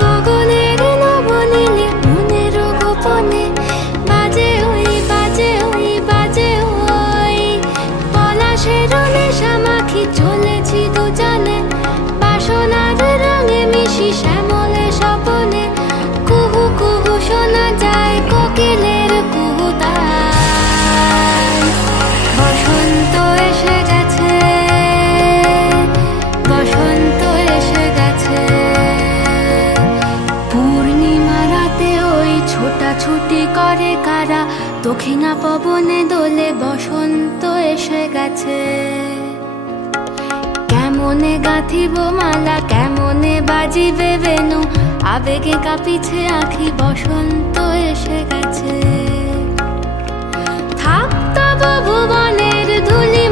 গগনের নবনীলে মনের গোপনে বাজে ওই বাজে ওই বাজে ওই পলাশের নেশা মাখি চলেছি দুজনে বাসনার রঙে মিশি শ্যামলে স্বপনে কুহু কুহু শোনা যায় কোকিলের কুহুতান বসন্ত এসে গেছে বসন্ত এসে গেছে পূর্ণিমা রাতে ওই ছোটাছুটি করে কারা দক্ষিণা পবনে দোলে বসন্ত এসে গেছে কেমনে গাঁথিব মালা কেমনে বাজিবে বেনু আবেগে কাঁপিছে আখি বসন্ত এসে গেছে থাক তব ভুবনের ধুলি